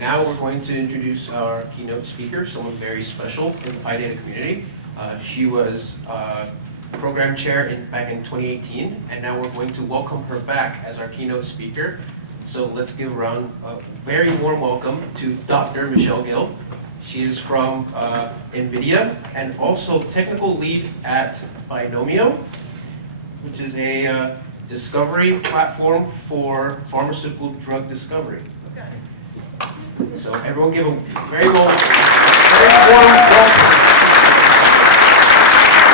Now we're going to introduce our keynote speaker, someone very special in the PyData community. She was program chair back in 2018, and now we're going to welcome her back as our keynote speaker. So let's give a very warm welcome to Dr. Michelle Gill. She is from NVIDIA and also technical lead at BioNeMo, which is a discovery platform for pharmaceutical drug discovery. So everyone give a very warm welcome.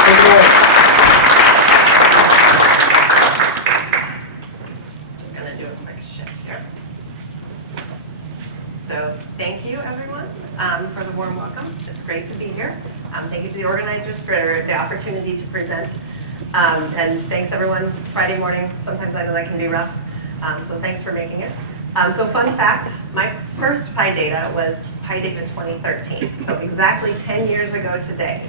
Take it away. I'm going to do a quick shift here. So thank you, everyone, for the warm welcome. It's great to be here. Thank you to the organizers for the opportunity to present. And thanks, everyone. Friday morning, sometimes I know that can be rough. So thanks for making it. So fun fact, my first PyData was PyData 2013. So exactly 10 years ago today,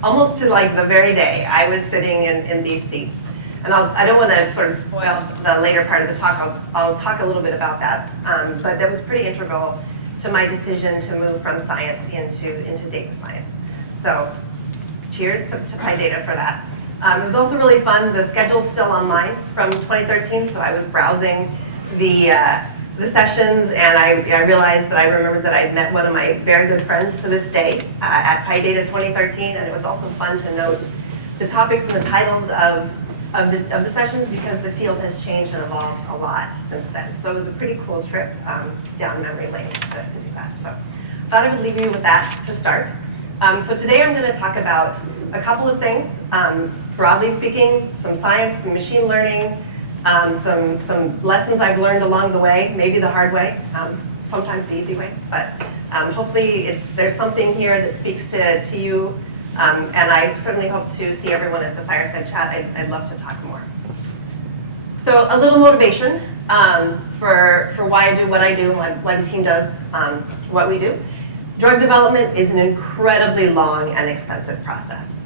almost to like the very day, I was sitting in these seats. And I don't want to sort of spoil the later part of the talk. I'll talk a little bit about that. But that was pretty integral to my decision to move from science into data science. So cheers to PyData for that. It was also really fun. The schedule's still online from 2013, so I was browsing the sessions, and I realized that I remembered that I'd met one of my very good friends to this day at PyData 2013, and it was also fun to note the topics and the titles of the sessions because the field has changed and evolved a lot since then. So it was a pretty cool trip down memory lane to do that. So I thought I would leave you with that to start. So today I'm going to talk about a couple of things. Broadly speaking, some science, some machine learning, some lessons I've learned along the way, maybe the hard way, sometimes the easy way, but hopefully there's something here that speaks to you, and I certainly hope to see everyone at the fireside chat. I'd love to talk more. So a little motivation for why I do what I do and why the team does what we do. Drug development is an incredibly long and expensive process.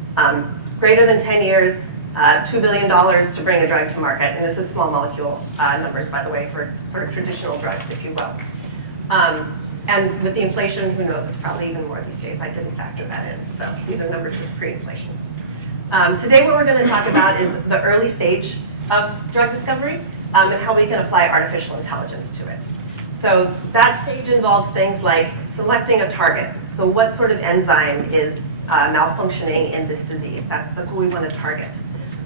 Greater than 10 years, $2 billion to bring a drug to market, and this is small molecule numbers, by the way, for sort of traditional drugs, if you will. And with the inflation, who knows, it's probably even more these days. I didn't factor that in, so these are numbers with pre-inflation. Today what we're going to talk about is the early stage of drug discovery and how we can apply artificial intelligence to it. So that stage involves things like selecting a target. So what sort of enzyme is malfunctioning in this disease? That's what we want to target.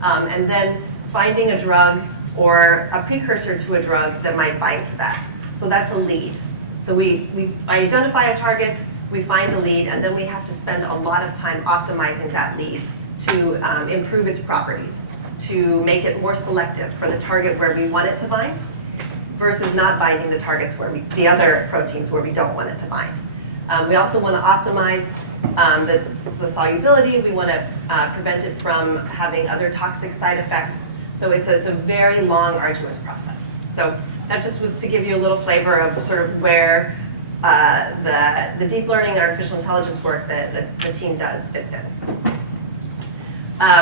And then finding a drug or a precursor to a drug that might bind to that. So that's a lead. So we identify a target, we find a lead, and then we have to spend a lot of time optimizing that lead to improve its properties, to make it more selective for the target where we want it to bind, versus not binding the targets the other proteins where we don't want it to bind. We also want to optimize the solubility. We want to prevent it from having other toxic side effects. So it's a very long, arduous process. So that just was to give you a little flavor of sort of where the deep learning and artificial intelligence work that the team does fits in.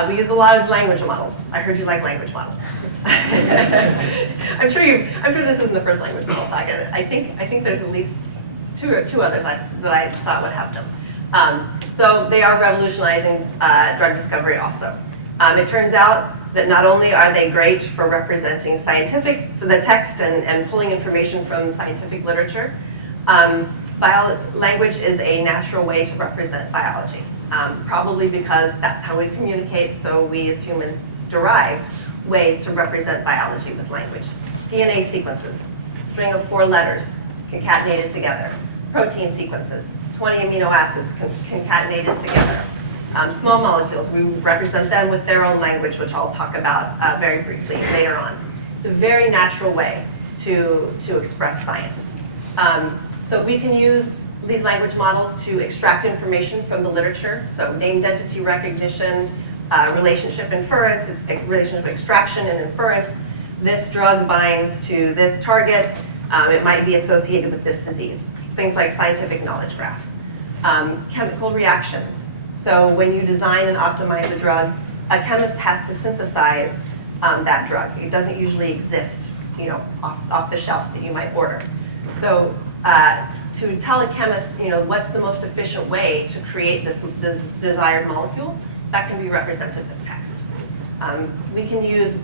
We use a lot of language models. I heard you like language models. I'm sure this isn't the first language model talk. I think there's at least two others that I thought would have them. So they are revolutionizing drug discovery also. It turns out that not only are they great for representing the text and pulling information from scientific literature, language is a natural way to represent biology. Probably because that's how we communicate, so we as humans derived ways to represent biology with language. DNA sequences, string of 4 letters concatenated together. Protein sequences, 20 amino acids concatenated together. Small molecules, we represent them with their own language, which I'll talk about very briefly later on. It's a very natural way to express science. So we can use these language models to extract information from the literature, so named entity recognition, relationship inference, relationship extraction and inference. This drug binds to this target. It might be associated with this disease. Things like scientific knowledge graphs. Chemical reactions. So when you design and optimize a drug, a chemist has to synthesize that drug. It doesn't usually exist, off the shelf that you might order. So to tell a chemist, what's the most efficient way to create this desired molecule, that can be represented with text. We can use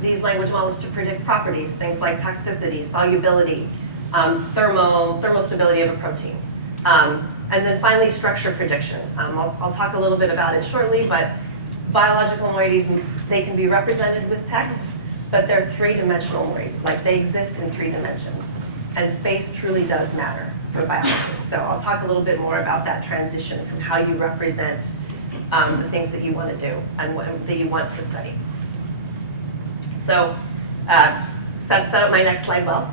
these language models to predict properties, things like toxicity, solubility, thermostability of a protein. And then finally, structure prediction. I'll talk a little bit about it shortly, but biological moieties, they can be represented with text, but they're three-dimensional moieties, like they exist in 3 dimensions. And space truly does matter for biology. So I'll talk a little bit more about that transition from how you represent the things that you want to do and that you want to study. So set up my next slide well.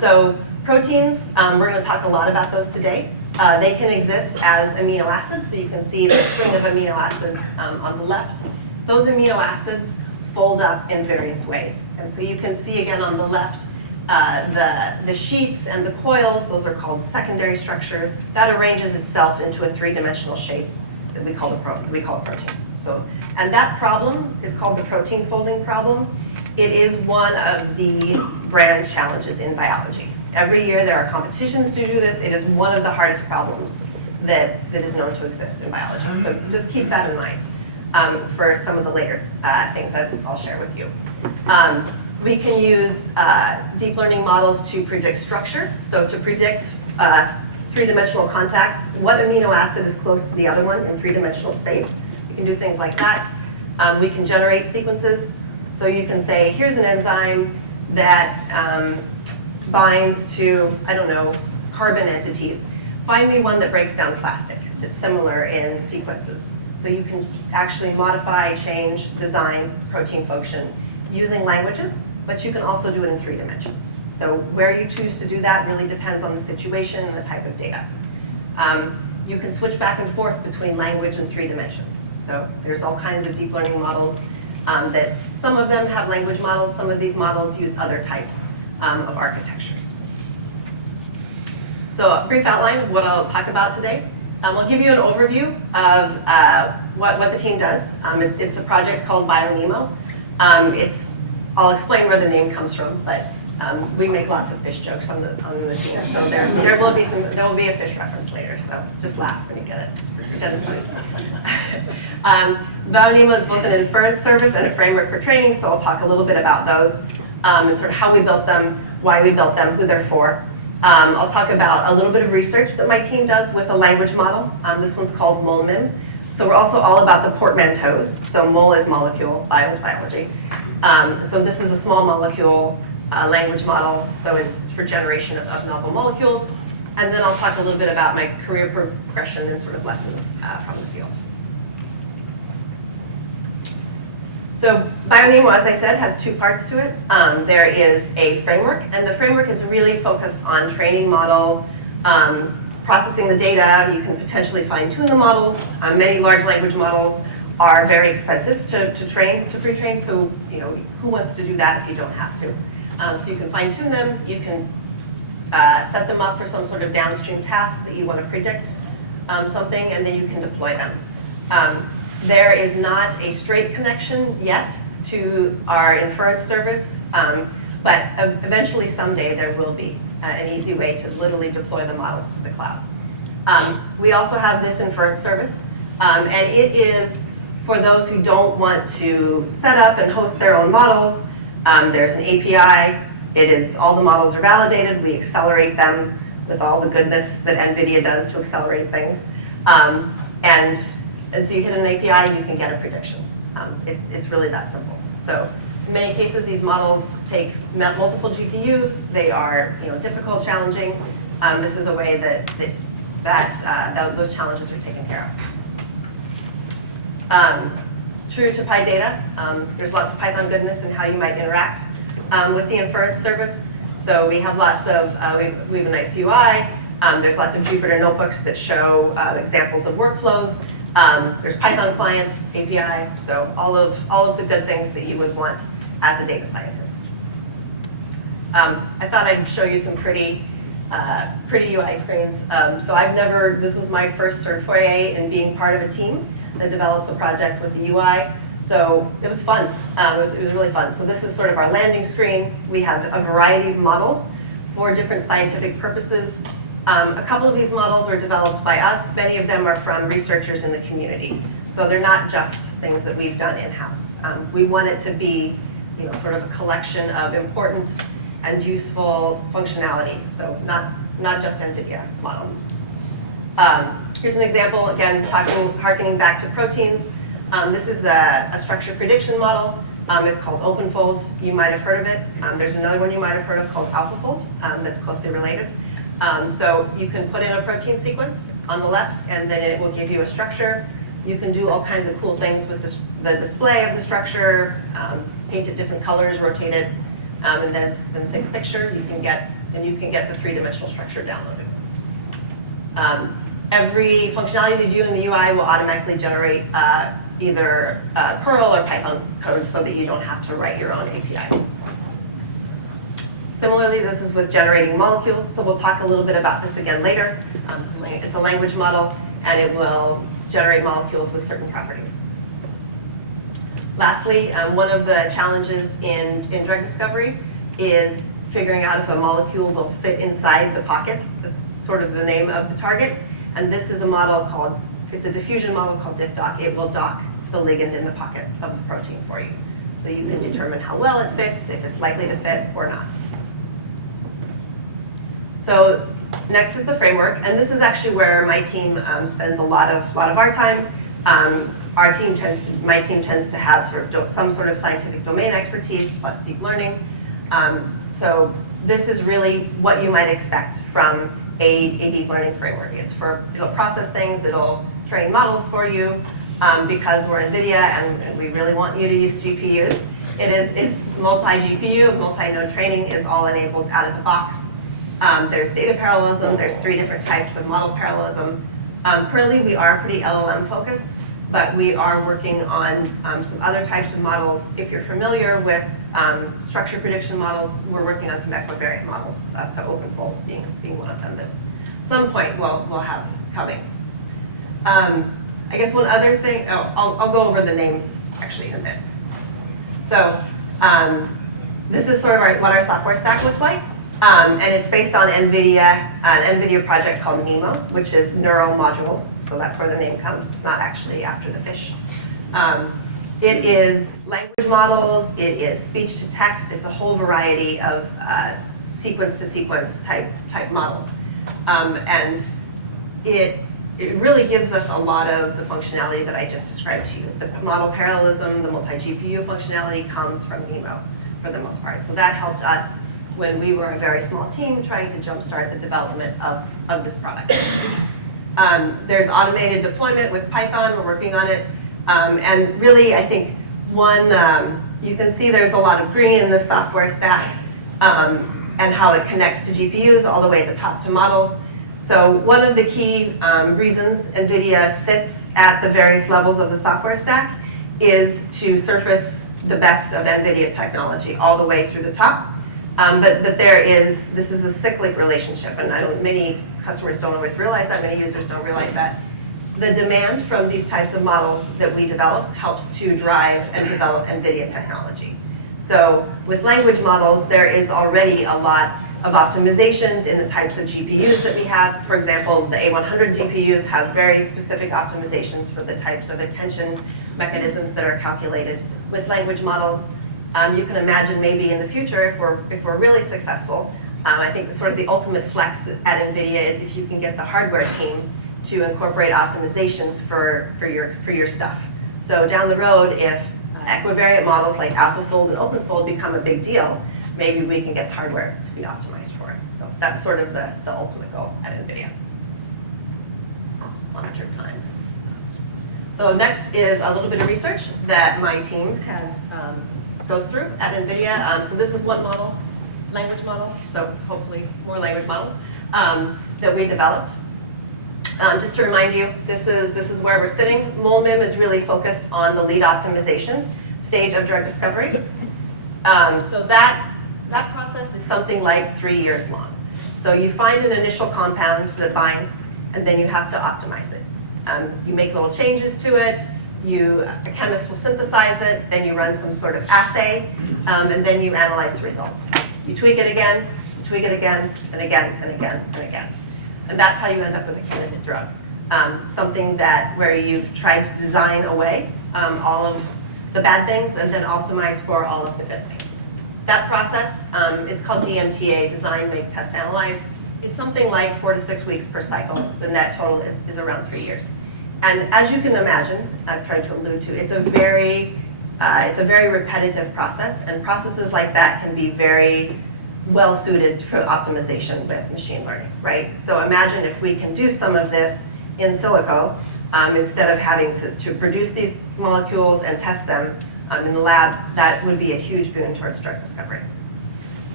So proteins, we're going to talk a lot about those today. They can exist as amino acids, so you can see the string of amino acids on the left. Those amino acids fold up in various ways. And so you can see again on the left, the sheets and the coils, those are called secondary structure. That arranges itself into a 3-dimensional shape that we call a protein. So, and that problem is called the protein folding problem. It is one of the grand challenges in biology. Every year there are competitions to do this. It is one of the hardest problems that is known to exist in biology. So just keep that in mind for some of the later things that I'll share with you. We can use deep learning models to predict structure. So to predict 3-dimensional contacts, what amino acid is close to the other one in 3-dimensional space. We can do things like that. We can generate sequences. So you can say, here's an enzyme that binds to, I don't know, carbon entities. Find me one that breaks down plastic that's similar in sequences. So you can actually modify, change, design protein function using languages, but you can also do it in 3 dimensions. So where you choose to do that really depends on the situation and the type of data. You can switch back and forth between language and 3 dimensions. So there's all kinds of deep learning models that some of them have language models, some of these models use other types of architectures. So a brief outline of what I'll talk about today. I'll give you an overview of what the team does. It's a project called BioNeMo. I'll explain where the name comes from, but we make lots of fish jokes on the team. So there will be a fish reference later. So just laugh when you get it. Just pretend it's funny. BioNeMo is both an inference service and a framework for training. So I'll talk a little bit about those and sort of how we built them, why we built them, who they're for. I'll talk about a little bit of research that my team does with a language model. This one's called MolMim. So we're also all about the portmanteaus. So mol is molecule, bio is biology. So this is a small molecule language model. So it's for generation of novel molecules. And then I'll talk a little bit about my career progression and sort of lessons from the field. So BioNeMo, as I said, has 2 parts to it. There is a framework, and the framework is really focused on training models, processing the data. You can potentially fine-tune the models. Many large language models are very expensive to pre-train, so who wants to do that if you don't have to? So you can fine-tune them. You can set them up for some sort of downstream task that you want to predict something, and then you can deploy them. There is not a straight connection yet to our inference service, but eventually someday there will be an easy way to literally deploy the models to the cloud. We also have this inference service, and it is for those who don't want to set up and host their own models. There's an API. All the models are validated. We accelerate them with all the goodness that NVIDIA does to accelerate things. And so you hit an API and you can get a prediction. It's really that simple. So in many cases, these models take multiple GPUs. They are difficult, challenging. This is a way that those challenges are taken care of. True to PyData, there's lots of Python goodness in how you might interact with the inference service. So we have lots of, we have a nice UI. There's lots of Jupyter notebooks that show examples of workflows. There's Python client, API, so all of the good things that you would want as a data scientist. I thought I'd show you some pretty UI screens. So this was my first sort of foray in being part of a team that develops a project with the UI. So it was fun. It was really fun. So this is sort of our landing screen. We have a variety of models for different scientific purposes. A couple of these models were developed by us. Many of them are from researchers in the community. So they're not just things that we've done in-house. We want it to be, sort of a collection of important and useful functionality. So not just NVIDIA models. Here's an example, again, harkening back to proteins. This is a structure prediction model. It's called OpenFold. You might have heard of it. There's another one you might have heard of called AlphaFold that's closely related. So you can put in a protein sequence on the left, and then it will give you a structure. You can do all kinds of cool things with the display of the structure, paint it different colors, rotate it, and then take a picture. You can get the three-dimensional structure downloaded. Every functionality you do in the UI will automatically generate either Perl or Python code so that you don't have to write your own API. Similarly, this is with generating molecules, so we'll talk a little bit about this again later. It's a language model, and it will generate molecules with certain properties. Lastly, one of the challenges in drug discovery is figuring out if a molecule will fit inside the pocket. That's sort of the name of the target. And this is a model called, it's a diffusion model called DiffDock. It will dock the ligand in the pocket of the protein for you. So you can determine how well it fits, if it's likely to fit or not. So next is the framework, and this is actually where my team spends a lot of our time. My team tends to have some sort of scientific domain expertise plus deep learning. So this is really what you might expect from a deep learning framework. It'll process things, it'll train models for you. Because we're NVIDIA and we really want you to use GPUs, it's multi-GPU, multi-node training is all enabled out of the box. There's data parallelism, there's 3 different types of model parallelism. Currently we are pretty LLM focused, but we are working on some other types of models. If you're familiar with structure prediction models, we're working on some equivariate models, so OpenFold being one of them that at some point we'll have coming. I guess one other thing, I'll go over the name actually in a bit. So this is sort of what our software stack looks like. And it's based on an NVIDIA project called NeMo, which is neural modules. So that's where the name comes, not actually after the fish. It is language models, it is speech to text, it's a whole variety of sequence to sequence type models. And it really gives us a lot of the functionality that I just described to you. The model parallelism, the multi-GPU functionality comes from NeMo for the most part. So that helped us when we were a very small team trying to jumpstart the development of this product. There's automated deployment with Python, we're working on it. And really, I think you can see there's a lot of green in this software stack and how it connects to GPUs all the way at the top to models. So one of the key reasons NVIDIA sits at the various levels of the software stack is to surface the best of NVIDIA technology all the way through the top. But this is a cyclic relationship, and many customers don't always realize that, many users don't realize that. The demand from these types of models that we develop helps to drive and develop NVIDIA technology. So with language models, there is already a lot of optimizations in the types of GPUs that we have. For example, the A100 GPUs have very specific optimizations for the types of attention mechanisms that are calculated with language models. You can imagine maybe in the future, if we're really successful, I think sort of the ultimate flex at NVIDIA is if you can get the hardware team to incorporate optimizations for your stuff. So down the road, if equivariate models like AlphaFold and OpenFold become a big deal, maybe we can get the hardware to be optimized for it. So that's sort of the ultimate goal at NVIDIA. I'll just monitor time. So next is a little bit of research that my team goes through at NVIDIA. So this is one model, language model, so hopefully more language models that we developed. Just to remind you, this is where we're sitting. MolMIM is really focused on the lead optimization stage of drug discovery. So that process is something like 3 years long. So you find an initial compound that binds, and then you have to optimize it. You make little changes to it, a chemist will synthesize it, then you run some sort of assay, and then you analyze the results. You tweak it again, tweak it again, and again, and again, and again. And that's how you end up with a candidate drug. Something where you've tried to design away all of the bad things and then optimize for all of the good things. That process, it's called DMTA, Design, Make, Test, Analyze. It's something like 4 to 6 weeks per cycle. The net total is around 3 years. And as you can imagine, I've tried to allude to, it's a very repetitive process, and processes like that can be very well suited for optimization with machine learning, right? So imagine if we can do some of this in silico, instead of having to produce these molecules and test them in the lab, that would be a huge boon towards drug discovery.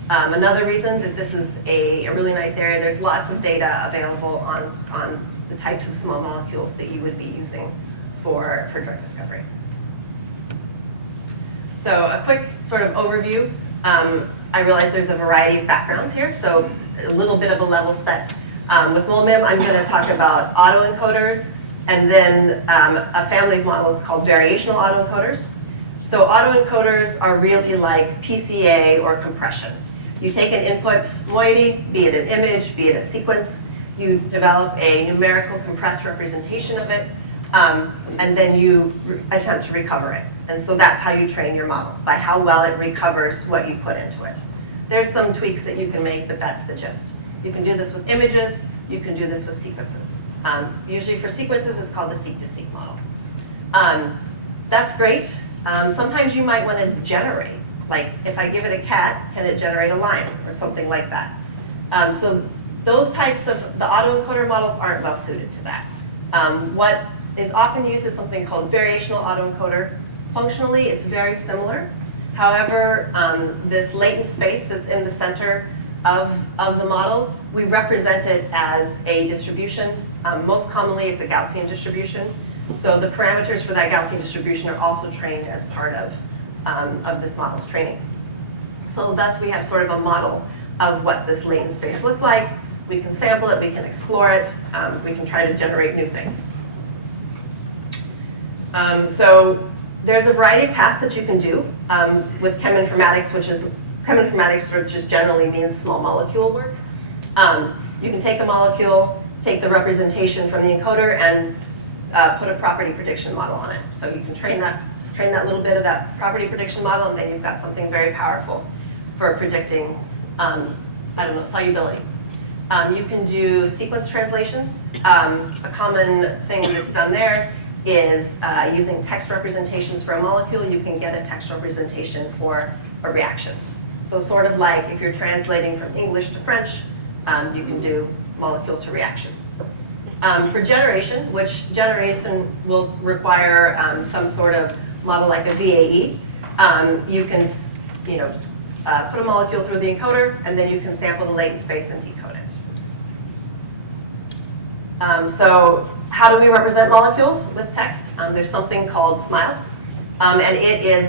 Another reason that this is a really nice area, there's lots of data available on the types of small molecules that you would be using for drug discovery. So a quick sort of overview. I realize there's a variety of backgrounds here, so a little bit of a level set. With MolMIM, I'm going to talk about autoencoders, and then a family of models called variational autoencoders. So autoencoders are really like PCA or compression. You take an input moiety, be it an image, be it a sequence, you develop a numerical compressed representation of it, and then you attempt to recover it. And so that's how you train your model, by how well it recovers what you put into it. There's some tweaks that you can make, but that's the gist. You can do this with images, you can do this with sequences. Usually for sequences, it's called the seq-to-seq model. That's great. Sometimes you might want to generate, like if I give it a cat, can it generate a lion or something like that? So those types of, the autoencoder models aren't well suited to that. What is often used is something called variational autoencoder. Functionally, it's very similar. However, this latent space that's in the center of the model, we represent it as a distribution. Most commonly, it's a Gaussian distribution. So the parameters for that Gaussian distribution are also trained as part of this model's training. So thus, we have sort of a model of what this latent space looks like. We can sample it, we can explore it, we can try to generate new things. So there's a variety of tasks that you can do with cheminformatics, cheminformatics just generally means small molecule work. You can take a molecule, take the representation from the encoder, and put a property prediction model on it. So you can train that little bit of that property prediction model, and then you've got something very powerful for predicting, solubility. You can do sequence translation. A common thing that's done there is using text representations for a molecule, you can get a text representation for a reaction. So sort of like if you're translating from English to French, you can do molecule to reaction. For generation, which generation will require some sort of model like a VAE, you can put a molecule through the encoder, and then you can sample the latent space and decode it. So how do we represent molecules with text? There's something called SMILES, and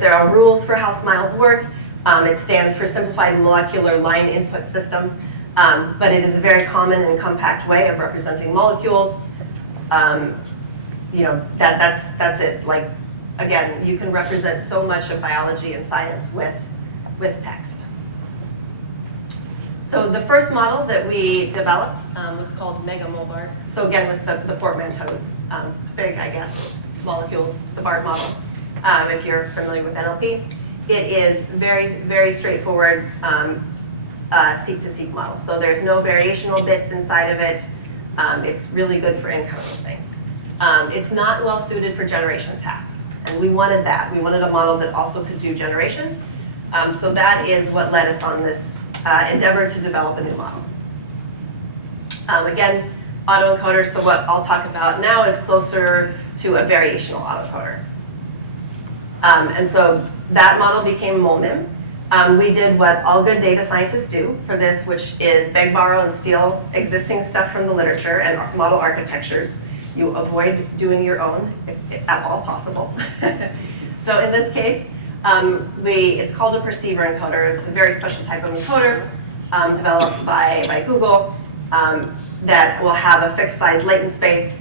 there are rules for how SMILES work. It stands for Simplified Molecular Line Input System, but it is a very common and compact way of representing molecules. That's it. Like, again, you can represent so much of biology and science with text. So the first model that we developed was called MegaMolBART. So again, with the portmanteaus, it's big, I guess, molecules. It's a BART model, if you're familiar with NLP. It is very, very straightforward seq-to-seq model. So there's no variational bits inside of it. It's really good for encoding things. It's not well suited for generation tasks, and we wanted that. We wanted a model that also could do generation. So that is what led us on this endeavor to develop a new model. Again, autoencoder, so what I'll talk about now is closer to a variational autoencoder. And so that model became MolMIM. We did what all good data scientists do for this, which is beg, borrow, and steal existing stuff from the literature and model architectures. You avoid doing your own, if at all possible. So in this case, it's called a perceiver encoder. It's a very special type of encoder developed by Google that will have a fixed size latent space.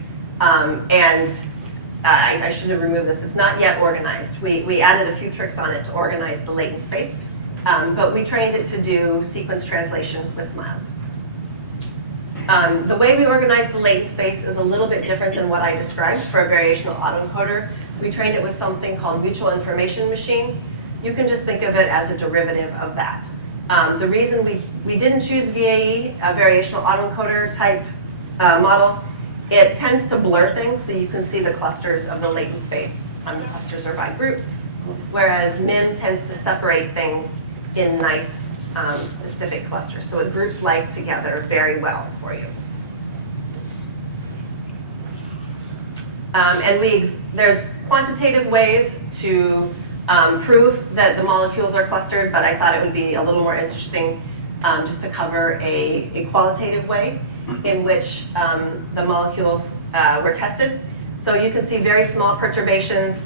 I should have removed this. It's not yet organized. We added a few tricks on it to organize the latent space. But we trained it to do sequence translation with smiles. The way we organize the latent space is a little bit different than what I described for a variational autoencoder. We trained it with something called mutual information machine. You can just think of it as a derivative of that. The reason we didn't choose VAE, a variational autoencoder type model, it tends to blur things, so you can see the clusters of the latent space. The clusters are by groups, whereas MIM tends to separate things in nice specific clusters. So it groups like together very well for you. And there's quantitative ways to prove that the molecules are clustered, but I thought it would be a little more interesting just to cover a qualitative way in which the molecules were tested. So you can see very small perturbations.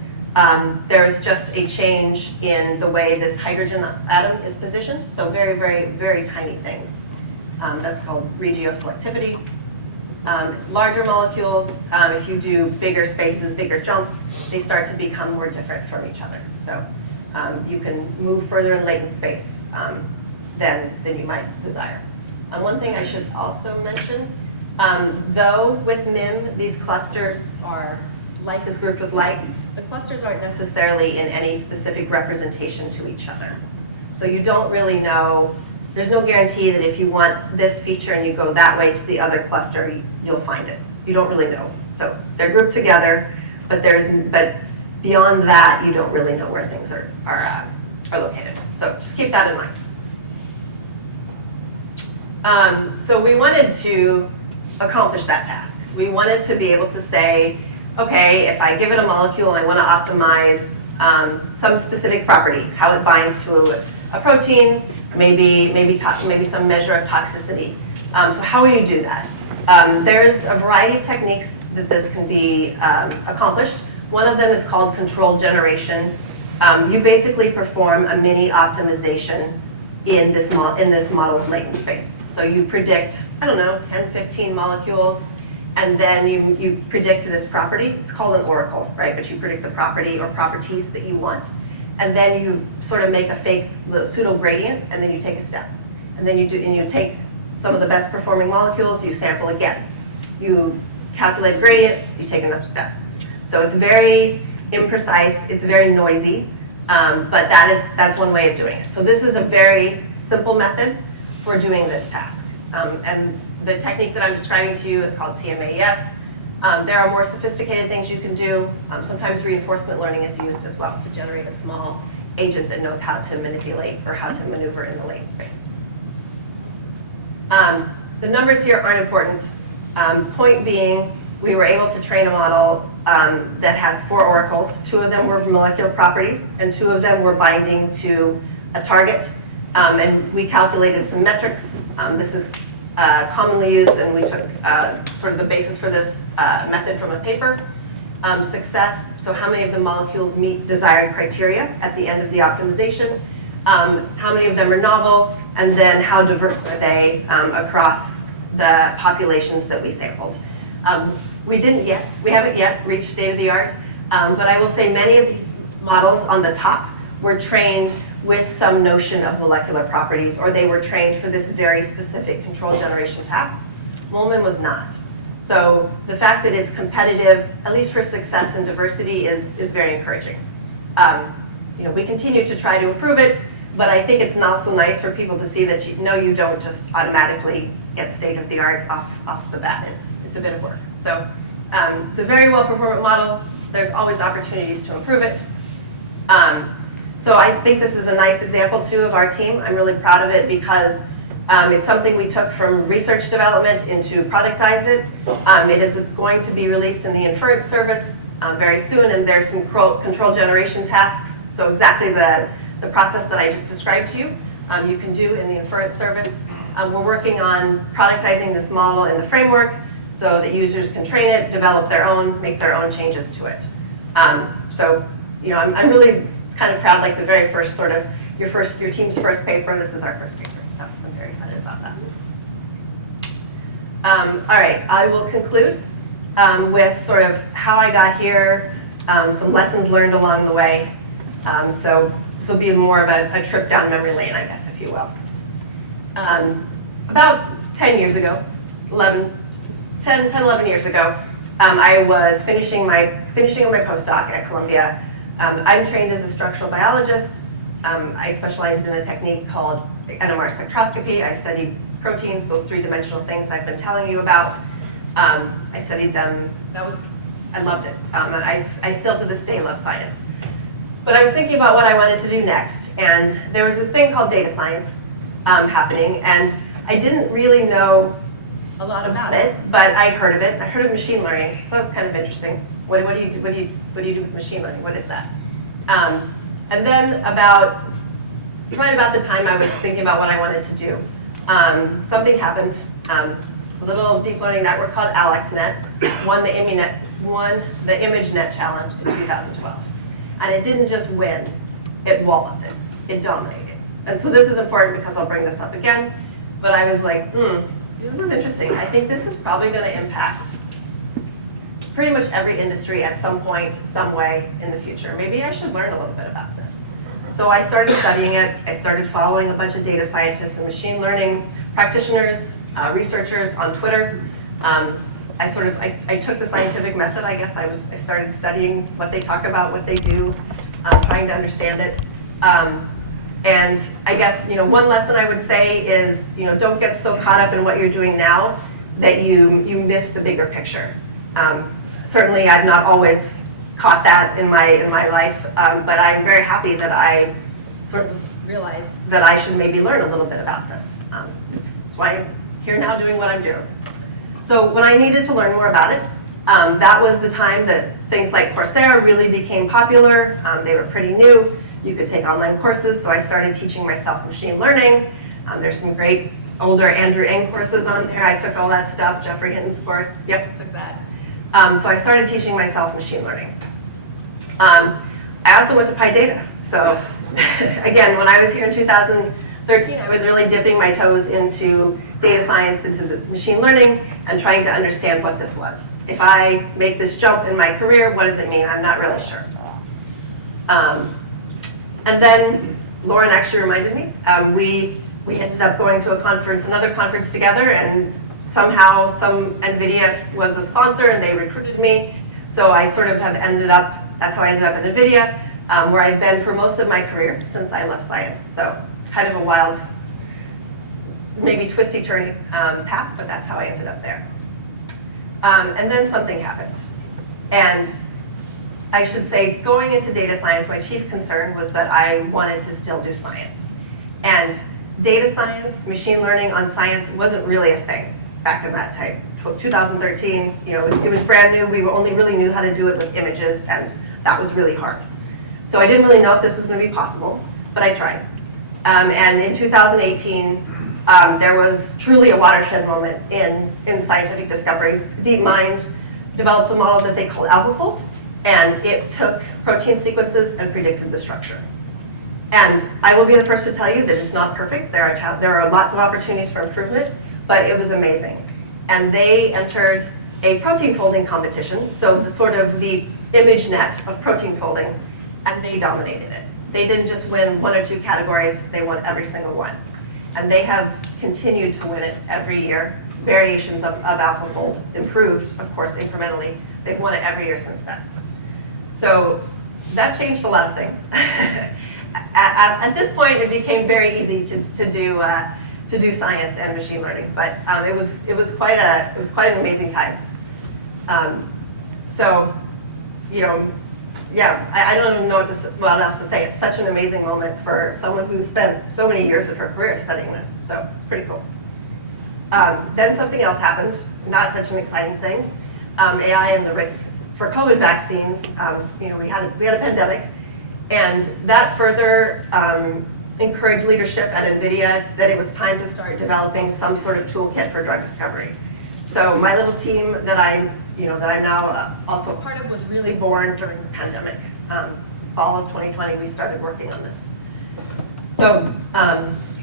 There's just a change in the way this hydrogen atom is positioned. So very, very, very tiny things. That's called regioselectivity. Larger molecules, if you do bigger spaces, bigger jumps, they start to become more different from each other. So you can move further in latent space than you might desire. One thing I should also mention, though with MIM, these clusters are like is grouped with like, the clusters aren't necessarily in any specific representation to each other. So you don't really know, there's no guarantee that if you want this feature and you go that way to the other cluster, you'll find it. You don't really know. So they're grouped together, but beyond that, you don't really know where things are located. So just keep that in mind. So we wanted to accomplish that task. We wanted to be able to say, okay, if I give it a molecule and I want to optimize some specific property, how it binds to a protein, maybe some measure of toxicity. So how will you do that? There's a variety of techniques that this can be accomplished. One of them is called controlled generation. You basically perform a mini optimization in this model's latent space. So you predict, I don't know, 10, 15 molecules, and then you predict this property. It's called an oracle, right? But you predict the property or properties that you want. And then you sort of make a fake pseudo gradient, and then you take a step. And then you take some of the best performing molecules, you sample again. You calculate gradient, you take another step. So it's very imprecise, it's very noisy, but that's one way of doing it. So this is a very simple method for doing this task. And the technique that I'm describing to you is called CMAES. There are more sophisticated things you can do. Sometimes reinforcement learning is used as well to generate a small agent that knows how to manipulate or how to maneuver in the latent space. The numbers here aren't important. Point being, we were able to train a model that has 4 oracles. 2 of them were molecular properties, and 2 of them were binding to a target. And we calculated some metrics. This is commonly used, and we took sort of the basis for this method from a paper. Success, so how many of the molecules meet desired criteria at the end of the optimization, how many of them are novel, and then how diverse are they across the populations that we sampled. We haven't yet reached state of the art, but I will say many of these models on the top were trained with some notion of molecular properties, or they were trained for this very specific control generation task. Molman was not. So the fact that it's competitive, at least for success and diversity, is very encouraging. We continue to try to improve it, but I think it's also nice for people to see that you don't just automatically get state of the art off the bat. It's a bit of work. So it's a very well-performant model. There's always opportunities to improve it. So I think this is a nice example, too, of our team. I'm really proud of it because it's something we took from research development into productized it. It is going to be released in the inference service very soon, and there's some control generation tasks. So exactly the process that I just described to you, you can do in the inference service. We're working on productizing this model in the framework so that users can train it, develop their own, make their own changes to it. So I'm really kind of proud, like the very first sort of, your team's first paper. This is our first paper, so I'm very excited about that. All right, I will conclude with sort of how I got here, some lessons learned along the way. So This will be more of a trip down memory lane, I guess, if you will. About 10 years ago, 11 years ago, I was finishing my postdoc at Columbia. I'm trained as a structural biologist. I specialized in a technique called NMR spectroscopy. I studied proteins, those three-dimensional things I've been telling you about. I studied them. I loved it. And I still to this day love science. But I was thinking about what I wanted to do next, and there was this thing called data science happening, and I didn't really know a lot about it, but I'd heard of it. I heard of machine learning, so that was kind of interesting. What do you do with machine learning? What is that? And then right about the time I was thinking about what I wanted to do, something happened. A little deep learning network called AlexNet won the ImageNet challenge in 2012. And it didn't just win, it walloped it. It dominated. And so this is important because I'll bring this up again. But I was like, this is interesting. I think this is probably going to impact pretty much every industry at some point, some way in the future. Maybe I should learn a little bit about this. So I started studying it. I started following a bunch of data scientists and machine learning practitioners, researchers on Twitter. I took the scientific method, I guess. I started studying what they talk about, what they do, trying to understand it. And I guess, one lesson I would say is, don't get so caught up in what you're doing now that you miss the bigger picture. Certainly, I've not always caught that in my life, but I'm very happy that I sort of realized that I should maybe learn a little bit about this. That's why I'm here now doing what I'm doing. So when I needed to learn more about it, that was the time that things like Coursera really became popular. They were pretty new. You could take online courses, so I started teaching myself machine learning. There's some great older Andrew Ng courses on there. I took all that stuff. Jeffrey Hinton's course, yep, took that. So I started teaching myself machine learning. I also went to PyData. So again, when I was here in 2013, I was really dipping my toes into data science, into the machine learning, and trying to understand what this was. If I make this jump in my career, what does it mean? I'm not really sure. And then Lauren actually reminded me, we ended up going to another conference together, and somehow NVIDIA was a sponsor and they recruited me. So I sort of that's how I ended up at NVIDIA, where I've been for most of my career since I left science. So kind of a wild, maybe twisty, turny path, but that's how I ended up there. And then something happened. And I should say, going into data science, my chief concern was that I wanted to still do science. And data science, machine learning on science wasn't really a thing back in that time. 2013, it was brand new. We only really knew how to do it with images, and that was really hard. So I didn't really know if this was going to be possible, but I tried. And in 2018, there was truly a watershed moment in scientific discovery. DeepMind developed a model that they called AlphaFold, and it took protein sequences and predicted the structure. And I will be the first to tell you that it's not perfect. There are lots of opportunities for improvement, but it was amazing. And they entered a protein folding competition, so the ImageNet of protein folding, and they dominated it. They didn't just win one or two categories, they won every single one. And they have continued to win it every year. Variations of AlphaFold improved, of course, incrementally. They've won it every year since then. So that changed a lot of things. At this point, it became very easy to do science and machine learning, but it was quite an amazing time. I don't even know what else to say. It's such an amazing moment for someone who's spent so many years of her career studying this. So it's pretty cool. Then something else happened. Not such an exciting thing. AI and the race for COVID vaccines. We had a pandemic. And that further encouraged leadership at NVIDIA that it was time to start developing some sort of toolkit for drug discovery. So my little team that I'm now also a part of was really born during the pandemic. Fall of 2020, we started working on this. So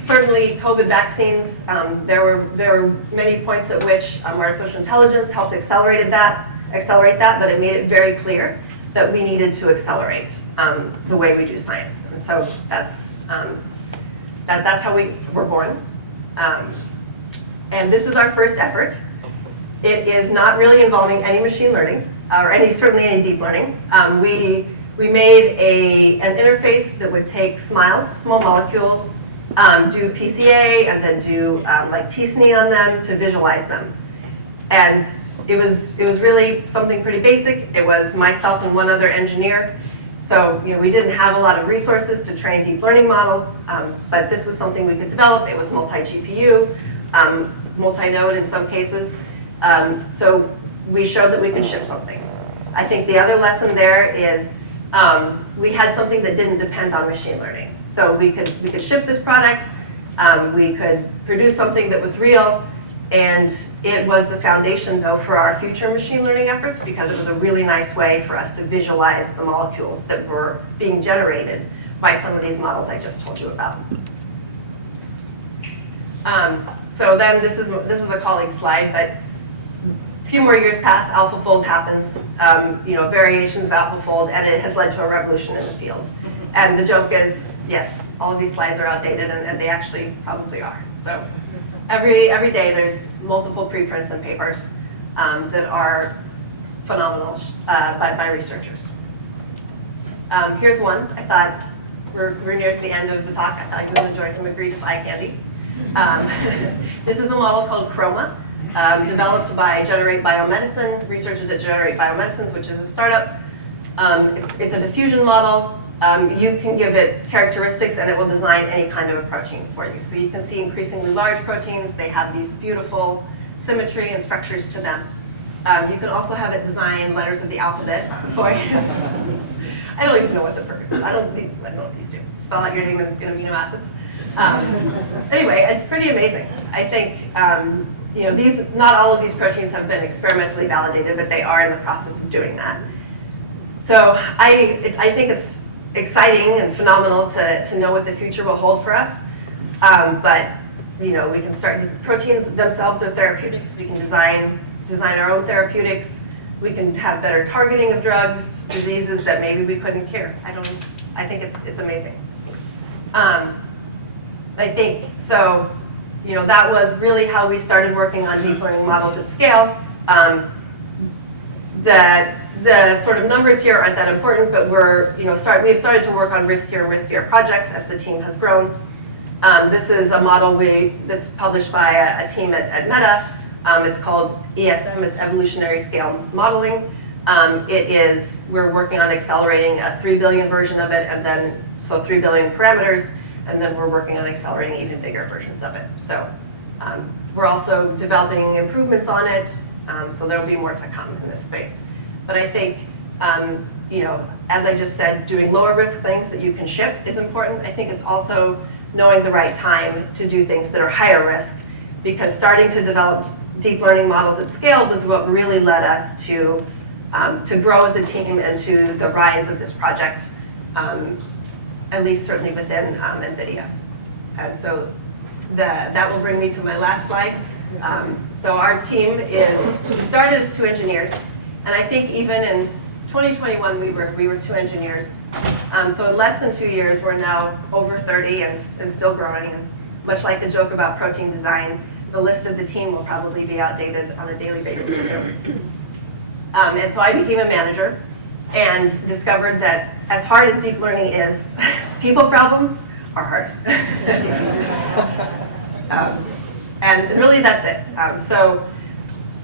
certainly COVID vaccines, there were many points at which artificial intelligence helped accelerate that, but it made it very clear that we needed to accelerate the way we do science. And so that's how we were born. And this is our first effort. It is not really involving any machine learning, or certainly any deep learning. We made an interface that would take SMILES, small molecules, do PCA, and then do like t-SNE on them to visualize them. And it was really something pretty basic. It was myself and one other engineer. So we didn't have a lot of resources to train deep learning models, but this was something we could develop. It was multi-GPU, multi-node in some cases. So we showed that we could ship something. I think the other lesson there is we had something that didn't depend on machine learning. So we could ship this product, we could produce something that was real, and it was the foundation, though, for our future machine learning efforts, because it was a really nice way for us to visualize the molecules that were being generated by some of these models I just told you about. So then this is a colleague's slide, but a few more years pass, AlphaFold happens, variations of AlphaFold, and it has led to a revolution in the field. And the joke is, yes, all of these slides are outdated, and they actually probably are. So every day there's multiple preprints and papers that are phenomenal by researchers. Here's one. I thought we're near the end of the talk. I thought you would enjoy some egregious eye candy. This is a model called Chroma, developed by Generate Biomedicine, researchers at Generate Biomedicines, which is a startup. It's a diffusion model. You can give it characteristics and it will design any kind of a protein for you. So you can see increasingly large proteins. They have these beautiful symmetry and structures to them. You can also have it design letters of the alphabet for you. I don't even know what the purpose is. I don't know what these do. Spell out your name in amino acids. Anyway, it's pretty amazing. I think not all of these proteins have been experimentally validated, but they are in the process of doing that. So I think it's exciting and phenomenal to know what the future will hold for us. But we can start. Proteins themselves are therapeutics. We can design our own therapeutics. We can have better targeting of drugs, diseases that maybe we couldn't cure. I think it's amazing. I think so. That was really how we started working on deep learning models at scale. The sort of numbers here aren't that important, but we've started to work on riskier and riskier projects as the team has grown. This is a model that's published by a team at Meta. It's called ESM, it's evolutionary scale modeling. We're working on accelerating a 3 billion version of it, and then 3 billion parameters, and then we're working on accelerating even bigger versions of it. So we're also developing improvements on it, so there will be more to come in this space. But I think, as I just said, doing lower risk things that you can ship is important. I think it's also knowing the right time to do things that are higher risk, because starting to develop deep learning models at scale was what really led us to grow as a team and to the rise of this project, at least certainly within NVIDIA. And so that will bring me to my last slide. So our team we started as 2 engineers, and I think even in 2021 we were 2 engineers. So in less than 2 years we're now over 30 and still growing. And much like the joke about protein design, the list of the team will probably be outdated on a daily basis too. And so I became a manager and discovered that as hard as deep learning is, people problems are hard. And really that's it. So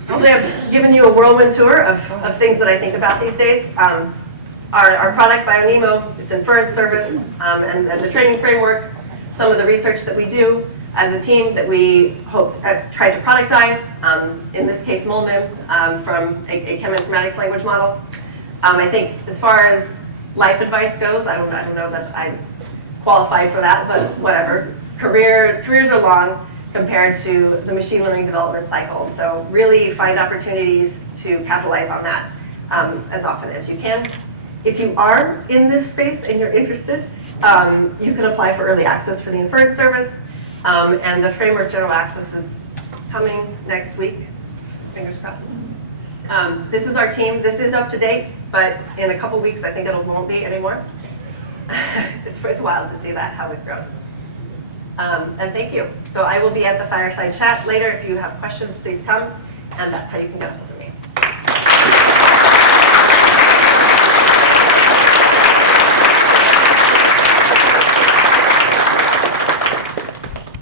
hopefully I've given you a whirlwind tour of things that I think about these days. Our product, BioNeMo, it's inference service, and the training framework, some of the research that we do as a team that we hope try to productize, in this case MolMIM, from a cheminformatics language model. I think as far as life advice goes, I don't know that I'm qualified for that, but whatever. Careers are long compared to the machine learning development cycle. So really find opportunities to capitalize on that as often as you can. If you are in this space and you're interested, you can apply for early access for the inference service. And the framework general access is coming next week, fingers crossed. This is our team. This is up to date, but in a couple weeks, I think it won't be anymore. It's wild to see that, how we've grown. And thank you. So I will be at the fireside chat later. If you have questions, please come. And that's how you can get a hold of me.